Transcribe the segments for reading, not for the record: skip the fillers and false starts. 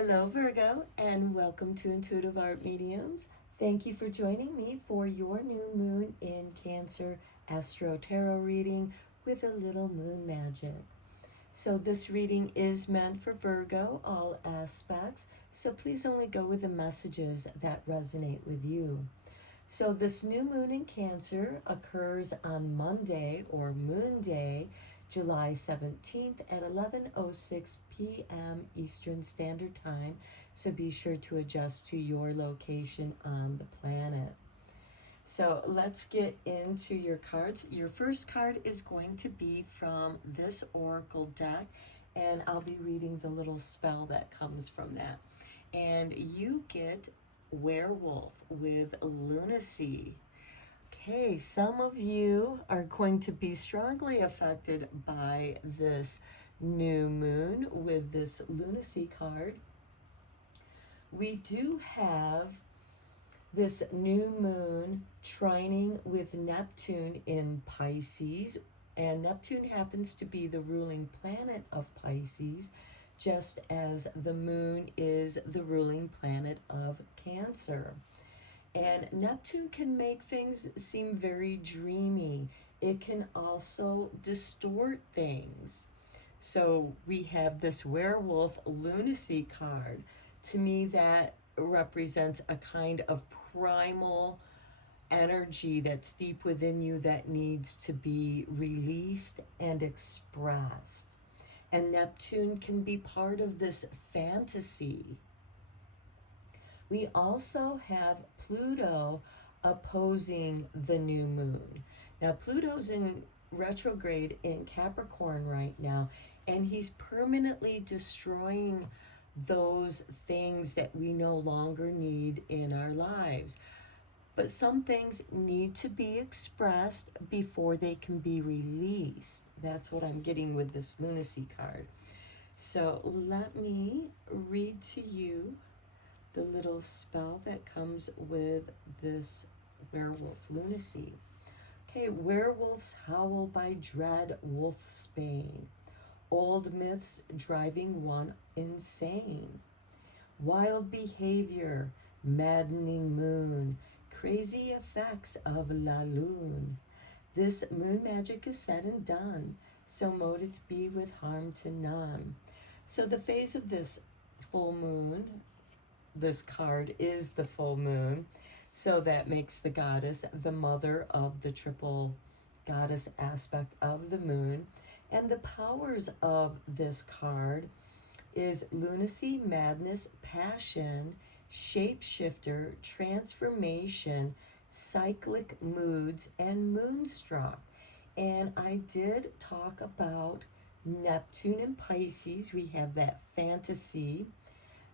Hello, Virgo, and welcome to Intuitive Art Mediums. Thank you for joining me for your new moon in Cancer Astro-Tarot reading with a little moon magic. So this reading is meant for Virgo, all aspects, so please only go with the messages that resonate with you. So this new moon in Cancer occurs on Monday or Moon Day, July 17th at 11:06 p.m. Eastern Standard Time. So be sure to adjust to your location on the planet. So let's get into your cards. Your first card is going to be from this oracle deck, and I'll be reading the little spell that comes from that. And you get werewolf with lunacy. Okay, some of you are going to be strongly affected by this new moon with this lunacy card. We do have this new moon trining with Neptune in Pisces, and Neptune happens to be the ruling planet of Pisces, just as the moon is the ruling planet of Cancer. And Neptune can make things seem very dreamy. It can also distort things. So we have this werewolf lunacy card. To me, that represents a kind of primal energy that's deep within you that needs to be released and expressed. And Neptune can be part of this fantasy. We also have Pluto opposing the new moon. Now, Pluto's in retrograde in Capricorn right now, and he's permanently destroying those things that we no longer need in our lives. But some things need to be expressed before they can be released. That's what I'm getting with this lunacy card. So let me read to you the little spell that comes with this werewolf lunacy. Okay, werewolves howl by dread wolfsbane. Old myths driving one insane. Wild behavior, maddening moon, crazy effects of la lune. This moon magic is said and done, so mote it be with harm to none. So the phase of this full moon, this card is the full moon, so that makes the goddess the mother of the triple goddess aspect of the moon. And the powers of this card is lunacy, madness, passion, shapeshifter, transformation, cyclic moods, and moonstruck. And I did talk about Neptune and Pisces. We have that fantasy,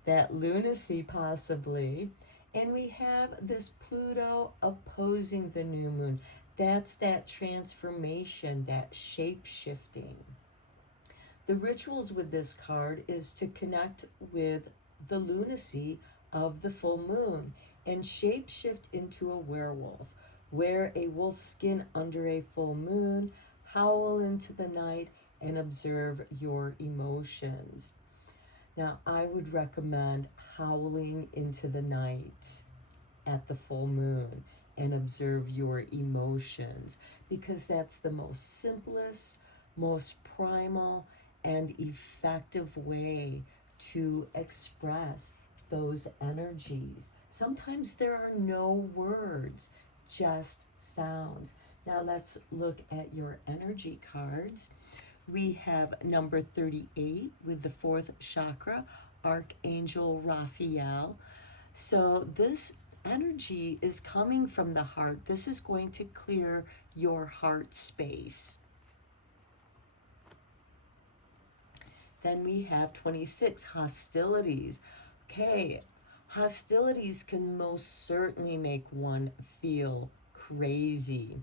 that lunacy possibly, and we have this Pluto opposing the new moon. That's that transformation, that shape-shifting. The rituals with this card is to connect with the lunacy of the full moon and shape-shift into a werewolf. Wear a wolf skin under a full moon, howl into the night, and observe your emotions. Now, I would recommend howling into the night at the full moon and observe your emotions, because that's the most simplest, most primal, and effective way to express those energies. Sometimes there are no words, just sounds. Now let's look at your energy cards. We have number 38 with the fourth chakra, Archangel Raphael. So this energy is coming from the heart. This is going to clear your heart space. Then we have 26, hostilities. Okay, hostilities can most certainly make one feel crazy.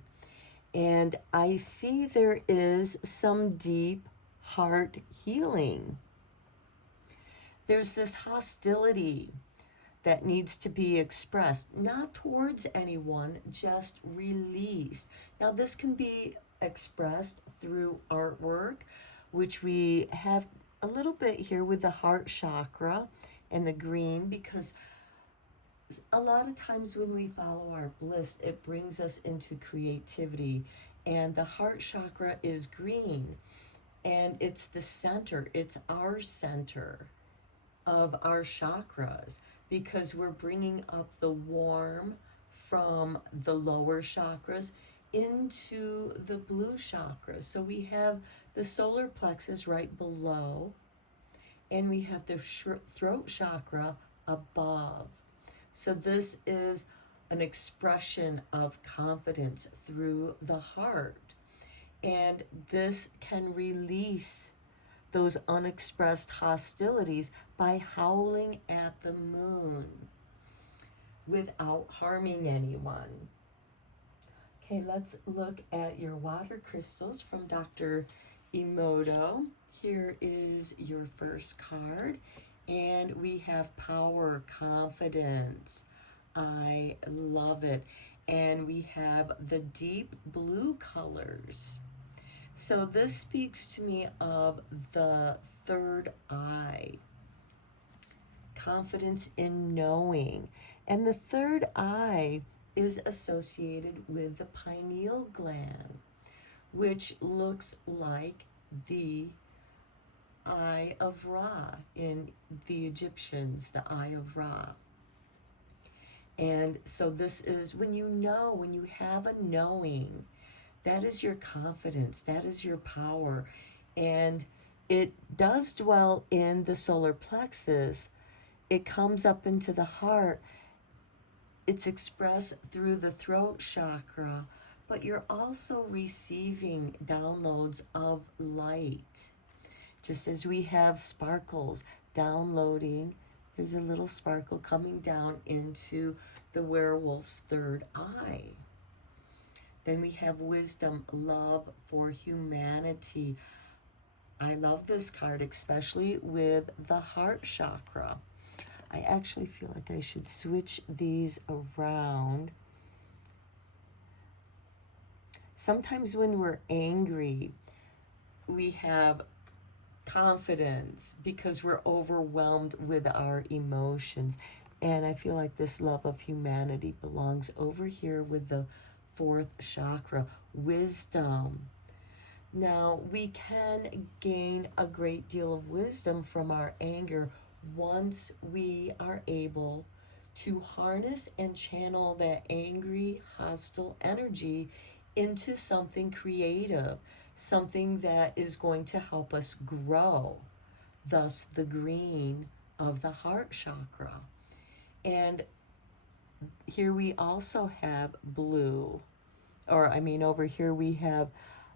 And I see there is some deep heart healing. There's this hostility that needs to be expressed, not towards anyone, just released. Now, this can be expressed through artwork, which we have a little bit here with the heart chakra and the green, because a lot of times when we follow our bliss, it brings us into creativity. And the heart chakra is green, and it's the center, it's our center of our chakras, because we're bringing up the warm from the lower chakras into the blue chakras. So we have the solar plexus right below, and we have the throat chakra above. So this is an expression of confidence through the heart. And this can release those unexpressed hostilities by howling at the moon without harming anyone. Okay, let's look at your water crystals from Dr. Emoto. Here is your first card, and we have power, confidence. I love it. And we have the deep blue colors. So this speaks to me of the third eye, confidence in knowing. And the third eye is associated with the pineal gland, which looks like the eye of Ra in the Egyptians, the eye of Ra. And so this is when you know, when you have a knowing, that is your confidence, that is your power. And it does dwell in the solar plexus. It comes up into the heart. It's expressed through the throat chakra, but you're also receiving downloads of light. Just as we have sparkles downloading, there's a little sparkle coming down into the werewolf's third eye. Then we have wisdom, love for humanity. I love this card, especially with the heart chakra. I actually feel like I should switch these around. Sometimes when we're angry, we have confidence because we're overwhelmed with our emotions. And I feel like this love of humanity belongs over here with the fourth chakra, wisdom. Now, we can gain a great deal of wisdom from our anger once we are able to harness and channel that angry, hostile energy into something creative, something that is going to help us grow, thus the green of the heart chakra. And here we also have blue, or I mean over here we have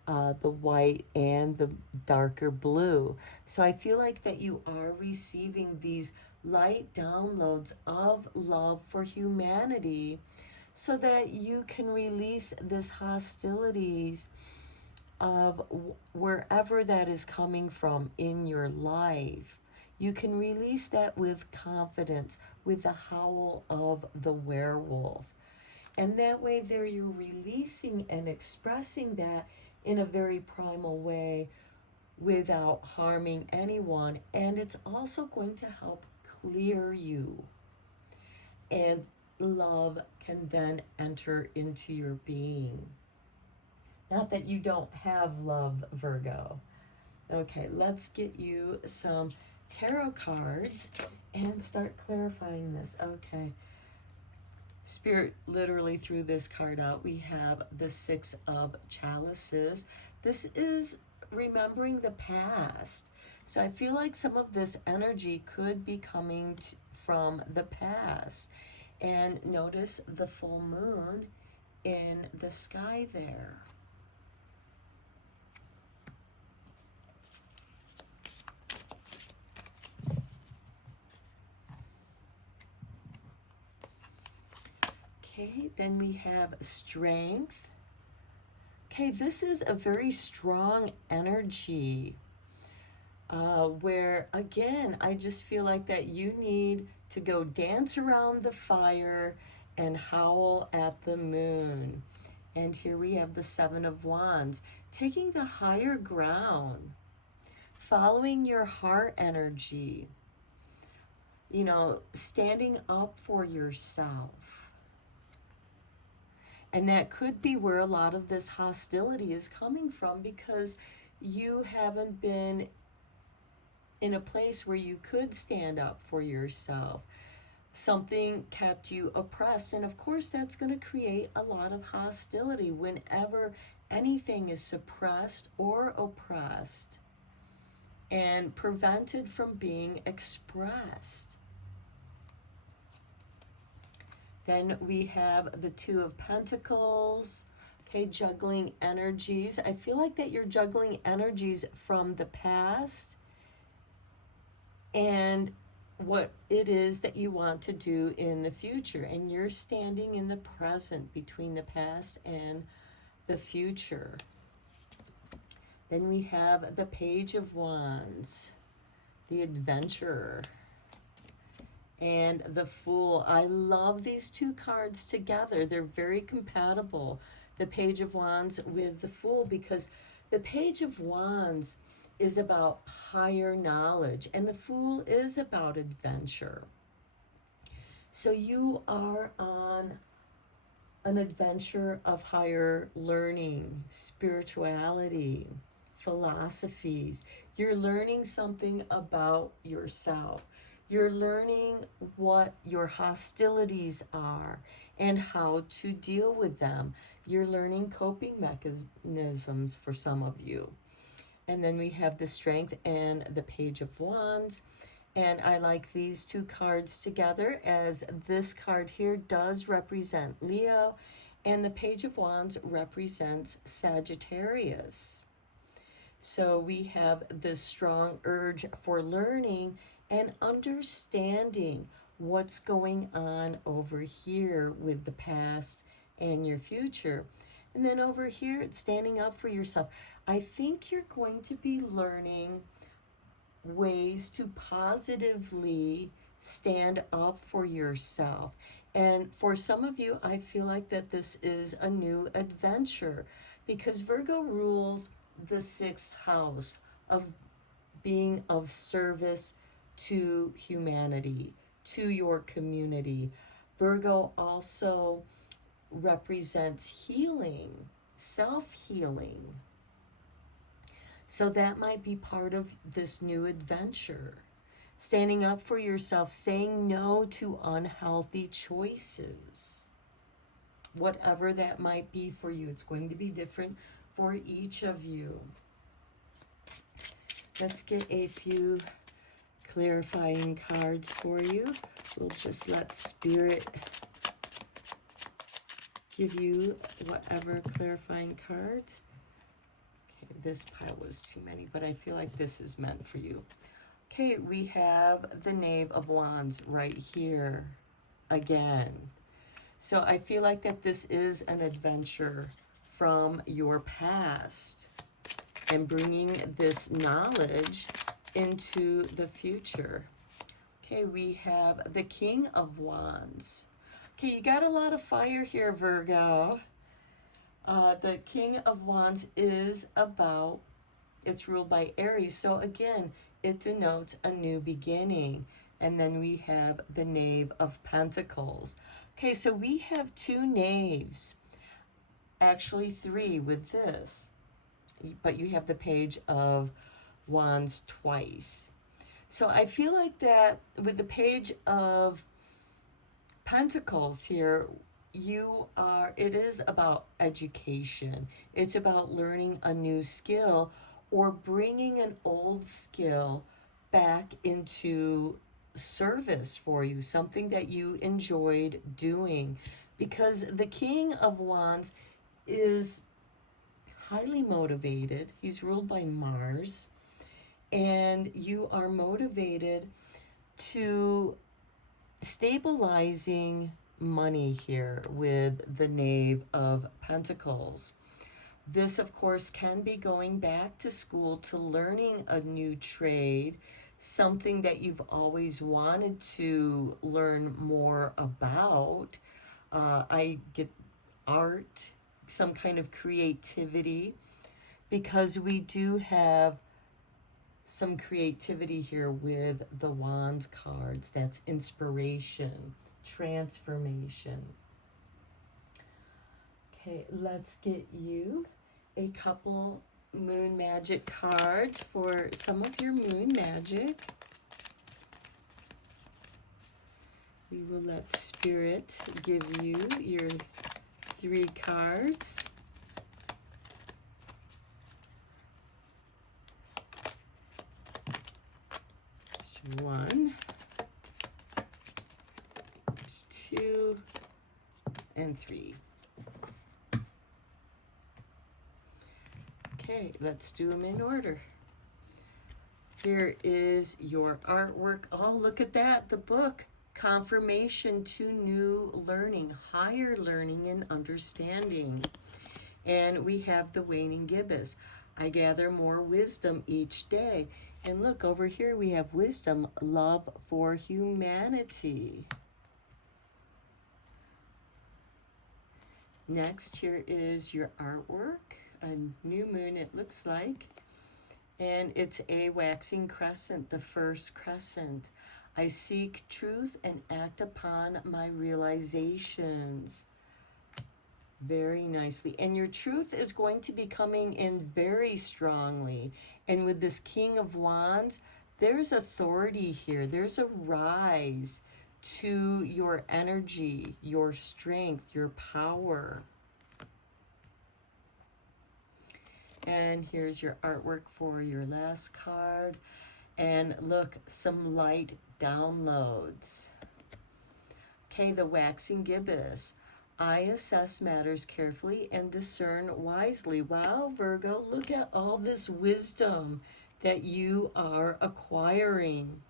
the white and the darker blue. So I feel like that you are receiving these light downloads of love for humanity so that you can release this hostilities of wherever that is coming from in your life. You can release that with confidence, with the howl of the werewolf. And that way there you're releasing and expressing that in a very primal way without harming anyone. And it's also going to help clear you. And love can then enter into your being. Not that you don't have love, Virgo. Okay, let's get you some tarot cards and start clarifying this. Okay. Spirit literally threw this card out. We have the Six of Chalices. This is remembering the past. So I feel like some of this energy could be coming from the past. And notice the full moon in the sky there. Okay, then we have strength. Okay, this is a very strong energy where, again, I just feel like that you need to go dance around the fire and howl at the moon. And here we have the Seven of Wands, taking the higher ground, following your heart energy. standing up for yourself. And that could be where a lot of this hostility is coming from, because you haven't been in a place where you could stand up for yourself. Something kept you oppressed. And of course, that's going to create a lot of hostility whenever anything is suppressed or oppressed and prevented from being expressed. Then we have the Two of Pentacles. Okay, juggling energies. I feel like that you're juggling energies from the past and what it is that you want to do in the future. And you're standing in the present between the past and the future. Then we have the Page of Wands, the Adventurer, and the Fool. I love these two cards together. They're very compatible, the Page of Wands with the Fool, because the Page of Wands is about higher knowledge and the Fool is about adventure. So you are on an adventure of higher learning, spirituality, philosophies. You're learning something about yourself. You're learning what your hostilities are and how to deal with them. You're learning coping mechanisms for some of you. And then we have the Strength and the Page of Wands. And I like these two cards together, as this card here does represent Leo and the Page of Wands represents Sagittarius. So we have this strong urge for learning and understanding what's going on over here with the past and your future. And then over here, it's standing up for yourself. I think you're going to be learning ways to positively stand up for yourself. And for some of you, I feel like that this is a new adventure, because Virgo rules the 6th house of being of service to humanity, to your community. Virgo also represents healing, self-healing. So that might be part of this new adventure. Standing up for yourself, saying no to unhealthy choices. Whatever that might be for you, it's going to be different for each of you. Let's get a few clarifying cards for you. We'll just let Spirit give you whatever clarifying cards. Okay, this pile was too many, but I feel like this is meant for you. Okay, we have the Knave of Wands right here again. So I feel like that this is an adventure from your past and bringing this knowledge into the future. Okay, we have the King of Wands. Okay, you got a lot of fire here, Virgo. The King of Wands is about, it's ruled by Aries. So again, it denotes a new beginning. And then we have the Knave of Pentacles. Okay, so we have 2 knaves. Actually 3 with this. But you have the Page of Wands twice. So I feel like that with the Page of Pentacles here, it is about education. It's about learning a new skill or bringing an old skill back into service for you, something that you enjoyed doing. Because the King of Wands is highly motivated. He's ruled by Mars. And you are motivated to stabilizing money here with the Knave of Pentacles. This, of course, can be going back to school to learning a new trade, something that you've always wanted to learn more about. I get art, some kind of creativity, because we do have some creativity here with the wand cards. That's inspiration, transformation. Okay, let's get you a couple moon magic cards for some of your moon magic. We will let Spirit give you your 3 cards. There's 1, there's 2, and 3. Okay, let's do them in order. Here is your artwork. Oh, look at that, the book. Confirmation to New Learning, Higher Learning and Understanding. And we have the waning gibbous. I gather more wisdom each day. And look, over here we have wisdom, love for humanity. Next, here is your artwork. A new moon, it looks like. And it's a waxing crescent, the first crescent. I seek truth and act upon my realizations. Very nicely. And your truth is going to be coming in very strongly. And with this King of Wands, there's authority here. There's a rise to your energy, your strength, your power. And here's your artwork for your last card. And look, some light downloads. Okay, the waxing gibbous. I assess matters carefully and discern wisely. Wow, Virgo, look at all this wisdom that you are acquiring.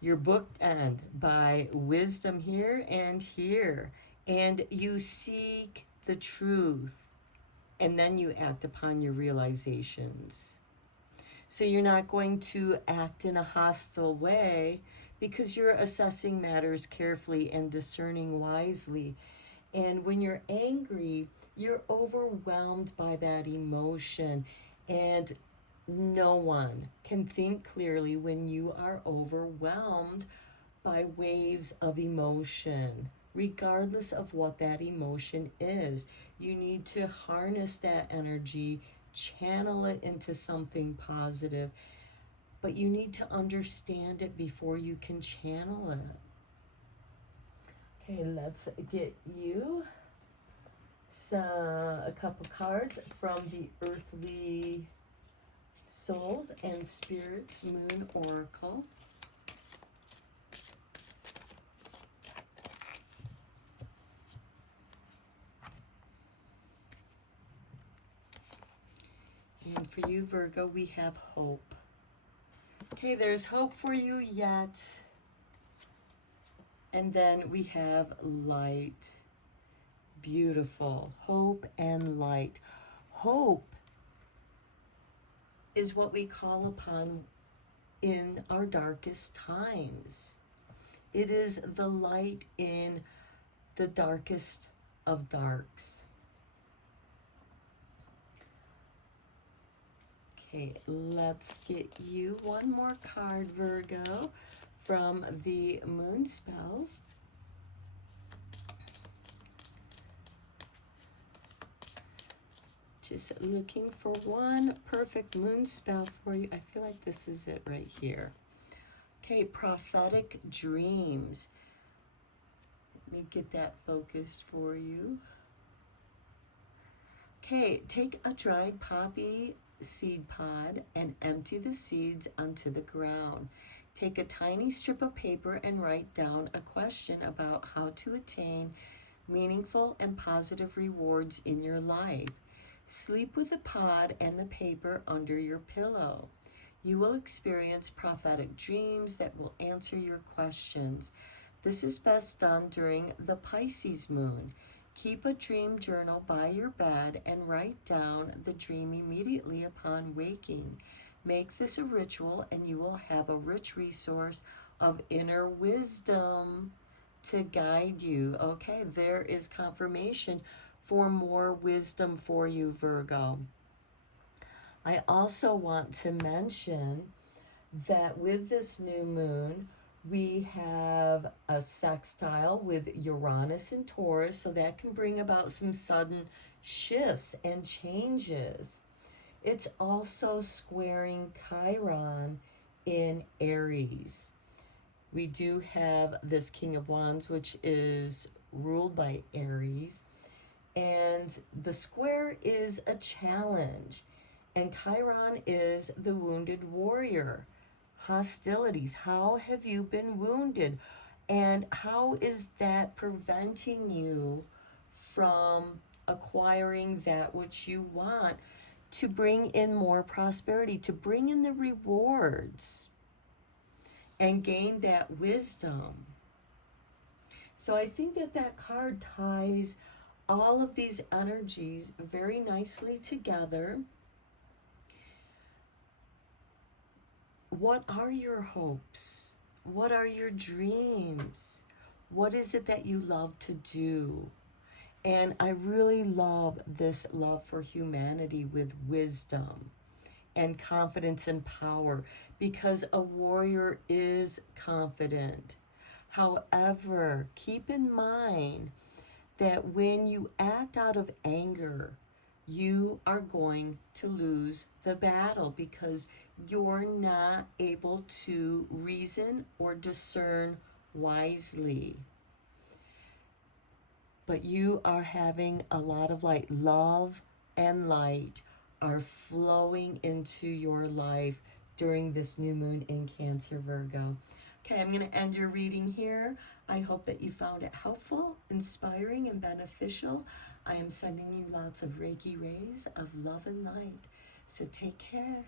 You're bookend by wisdom here and here. And you seek the truth. And then you act upon your realizations. So you're not going to act in a hostile way because you're assessing matters carefully and discerning wisely. And when you're angry, you're overwhelmed by that emotion. And no one can think clearly when you are overwhelmed by waves of emotion, regardless of what that emotion is. You need to harness that energy, channel it into something positive, but you need to understand it before you can channel it. Okay, let's get you a couple cards from the Earthly Souls and Spirits Moon Oracle. And for you, Virgo, we have hope. Okay, there's hope for you yet. And then we have light. Beautiful. Hope and light. Hope is what we call upon in our darkest times. It is the light in the darkest of darks. Okay, let's get you one more card, Virgo, from the Moon Spells. Just looking for one perfect moon spell for you. I feel like this is it right here. Okay, prophetic dreams. Let me get that focused for you. Okay, take a dried poppy seed pod and empty the seeds onto the ground. Take a tiny strip of paper and write down a question about how to attain meaningful and positive rewards in your life. Sleep with the pod and the paper under your pillow. You will experience prophetic dreams that will answer your questions. This is best done during the Pisces moon. Keep a dream journal by your bed and write down the dream immediately upon waking. Make this a ritual and you will have a rich resource of inner wisdom to guide you. Okay, there is confirmation for more wisdom for you, Virgo. I also want to mention that with this new moon, we have a sextile with Uranus and Taurus, so that can bring about some sudden shifts and changes. It's also squaring Chiron in Aries. We do have this King of Wands, which is ruled by Aries, and the square is a challenge. And Chiron is the wounded warrior. Hostilities. How have you been wounded? And how is that preventing you from acquiring that which you want to bring in more prosperity, to bring in the rewards and gain that wisdom? So I think that that card ties all of these energies very nicely together. What are your hopes? What are your dreams? What is it that you love to do? And I really love this love for humanity with wisdom and confidence and power, because a warrior is confident. However, keep in mind that when you act out of anger, you are going to lose the battle, because you're not able to reason or discern wisely. But you are having a lot of light. Love and light are flowing into your life during this new moon in Cancer, Virgo. Okay, I'm going to end your reading here. I hope that you found it helpful, inspiring, and beneficial. I am sending you lots of Reiki rays of love and light. So take care.